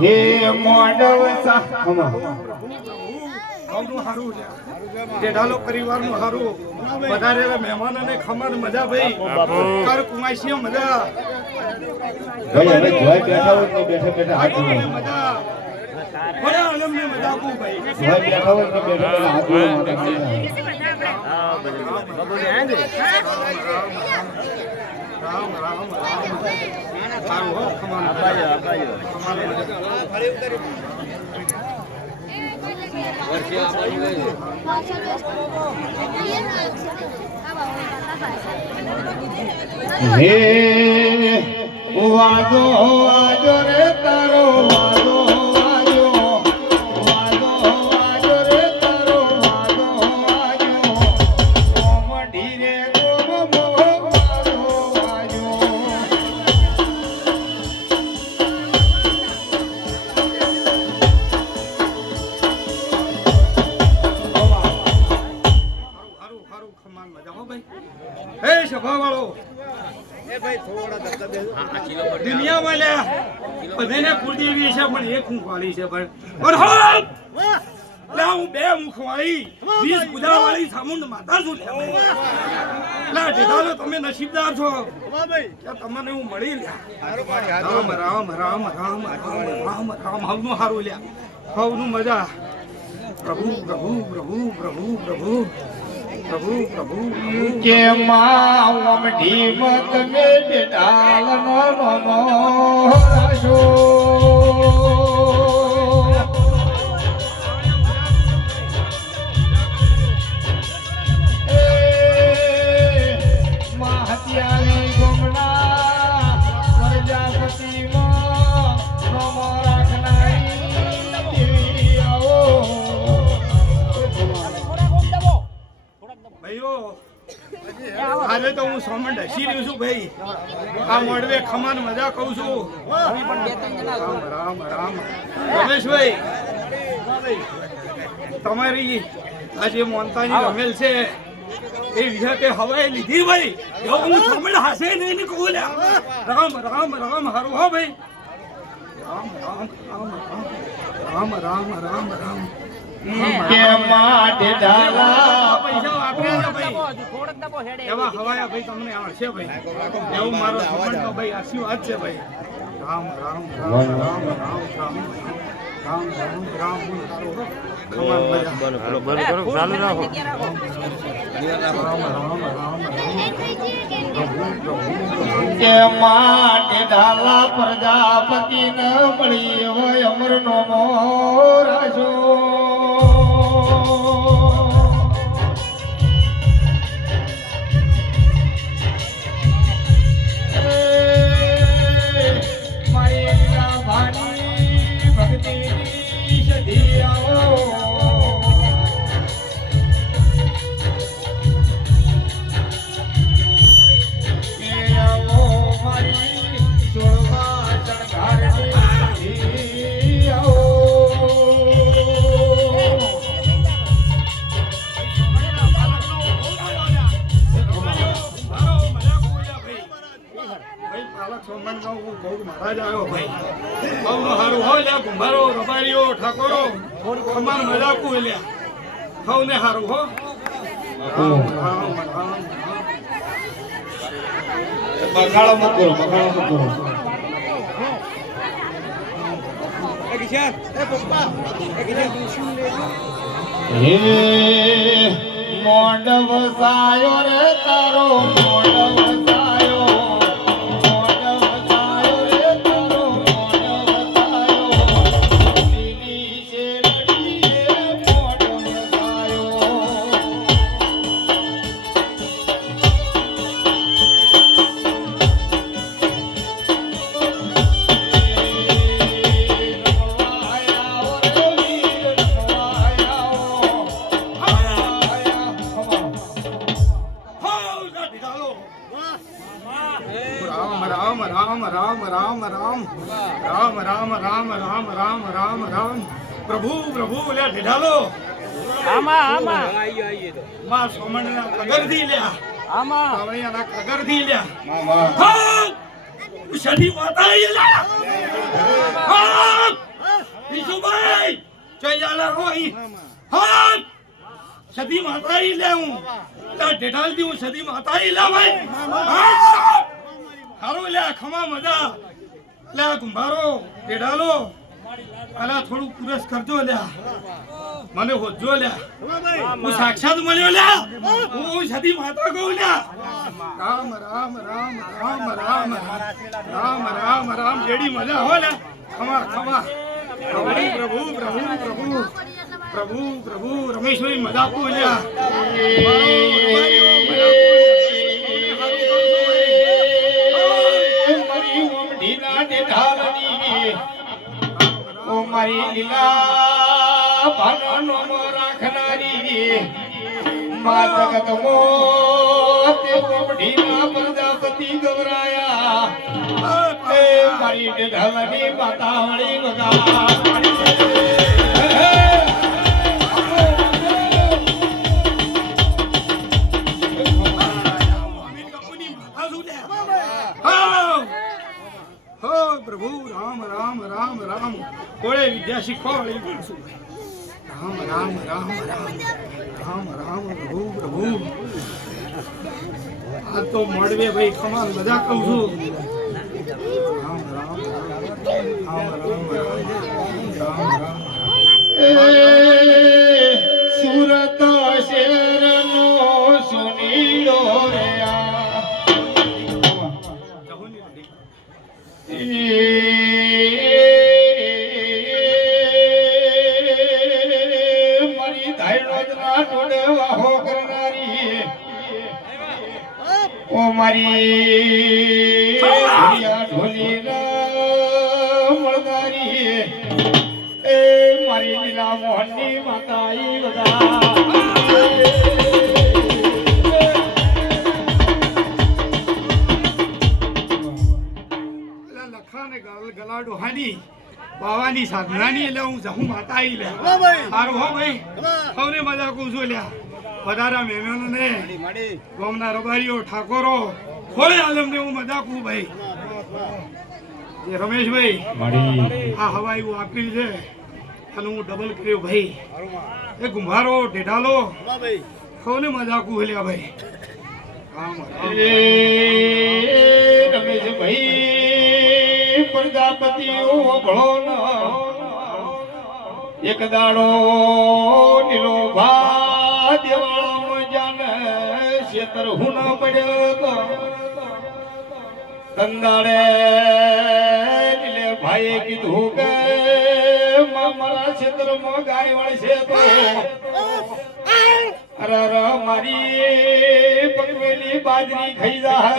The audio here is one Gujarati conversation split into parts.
હે મોડવ જેઠાલો પરિવારનું સારું વધારે મહેમાન અને ખમણ મજા ભાઈ. કર કુમાઈશીઓ મજા. બેઠા બેઠા મજા. હે વાજો વાજો રે તારો ભાઈ હે સભાવાળો દુનિયામાં લ્યા બધાને કુળદેવી છે પણ એક મુખવાળી છે પણ લા હું બે મુખવાળી વીસ સામુંડ માતા છું. લા ઢેઢાલો તમે નસીબદાર છો. તમને હું મળી લ્યા. રામ રામ રામ રામ રામ રામ રામ. હવનું હારું લ્યા. હવનું મજા. પ્રભુ પ્રભુ પ્રભુ પ્રભુ પ્રભુ. પ્રભુ પ્રભુ કે માં ઓમઢી મત મે બેટાલ નો તો સોમન ઢસી રહ્યું છું ભાઈ. આ મોડવે ખમાન મજા કહું છું. રામ રામ રામ રમેશભાઈ તમારી આ જે મોનતાની રમેલ છે એ વિહતે હવાએ લીધી ભાઈ. એવો હું સોમન હાસે નહીં કહું લ્યા રામ રામ રામ હરો હો ભાઈ. રામ રામ રામ રામ રામ રામ રામ. રામ કે માટે ડાલા? પૈસા વાપર્યા ભાઈ. એવા હવાયા ભાઈ તમને આવડશે ભાઈ? એવું મારો સંબંધનો ભાઈ આશીર્વાદ છે ભાઈ? રામ રામ રામ રામ રામ રામ રામ રામ રામ ખમણ મજા ચાલુ રાખો. રામ રામ રામ કે માટે ડાલા પ્રજાપતિ ન મળી હોય અમર નો મોરાશો 一样啊。મહારાજ આવ્યો ભાઈ બહુ સારું હોય લે કુંભારો રબારીઓ ઠાકોરો ખમાન મજાકું લે ખાવ ને સારું હો સાયો રે તારો મોંડવ રામ રામ રામ રામ રામ રામ રામ પ્રભુ પ્રભુ લે ઢેઢાલો આમાં આમાં માં સોમણના કગરથી લ્યા. આમાં. કાવળિયાના કગરથી લ્યા. હા! શની માતા આઈ લ્યા. હા! વિશુભાઈ જયાલા રોઈ હા! સદી માતા આઈ લે હું. ઢેઢાલ દી હું સદી માતા આઈ લા ભાઈ. હા! હારો લે ખમા મજા. લે કુંભારો ઢેઢાલો. અલા થોડું પુરસ કરજો લ્યા મને હોજો લ્યા હું સાક્ષાત મળ્યો લ્યા હું સતી માતા કહું લ્યા રામ રામ રામ રામ રામ રામ રામ રામ. જેડી મજા હો લ્યા ખમા ખમા. પ્રભુ પ્રભુ પ્રભુ પ્રભુ. પ્રભુ રમેશભાઈ મજા કો લ્યા લ્યા. મારી લીલા ભાનનો રાખનારી મા જગત મો તે પોપડી ના પ્રજાપતિ ગવરાયા મારી ઢાલની માતા હળી વગા શીખવાડી. રામ રામ રામ રામ રામ રામ પ્રભુ પ્રભુ આ તો મળવે ભાઈ કમાલ બધા કહું છું રામ રામ રામ રામ રામ રામ સુરત શેરનો સુનીડો રે આ. મારી લીલા મોહનની માતા બધા ગલાડો હાની બાવાની સાધનાની એટલે હું જાઉં માતા આઈ લે હારું હો ભાઈ. સૌને મજા કહું છું લ્યા. વધારા મહેમાનોને ગામના રબારીઓ ઠાકોરો. ખોળે આલમને હું મજા કહું ભાઈ. રમેશભાઈ આ હવાઈ હું આપી છે. અને હું ડબલ કર્યો ભાઈ. એ ગુંભારો, ઢેઢાલો. સૌને મજા કહું લ્યા ભાઈ રમેશ ભાઈ પ્રજાપતિ એક દાડો નીલો ભા દેવાળામાં જાને શેતર હું ન પડ્યો તો. નીલે ભાઈએ કીધું કે મારા ક્ષેત્રમાં ગાય વળશે તો. અરે અરે મારી પકવેલી બાજરી ખાઈ જા.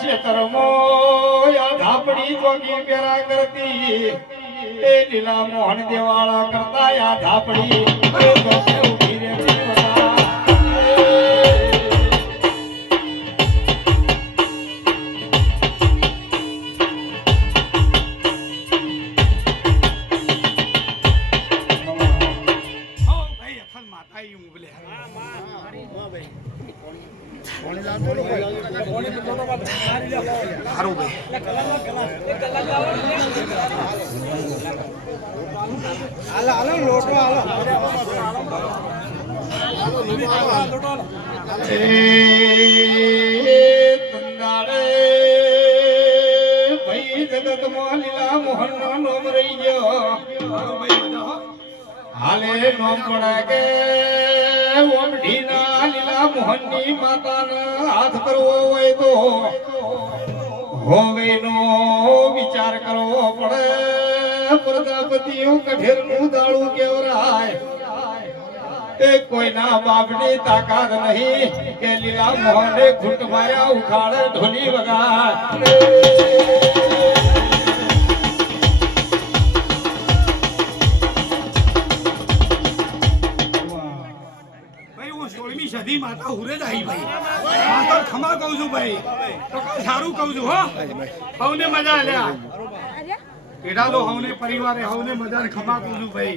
શેતરમો યા ધાપડી ચોકી પેરા કરતી. એ લીલા મોહન દેવાળા કરતા યા ધાપડી સારું ભાઈ લોટો જગતમાં લીલા મોહન નો નોમ રહી ગયો હાલે, નોમ પડા કે ઓમઢીના લીલા મોહનની હાથ કરવો હોય તો હોવેનો વિચાર કરવો પડે. પ્રજાપતિઓ કઠેરનું દાળું કેવરાય. એ કોઈના બાપની તાકાત નહીં કે લીલા મોહને ઘૂંટ માર્યા, ઉખાડે, ઢોલી વગા માતા હુરે જ આવી ભાઈ. માતા ખમા કહું છું ભાઈ. તો સારું કહું છું હો. હવને મજા લ્યા પેઢા તો હવને પરિવારે હવને મજા ખમા કહું છું ભાઈ.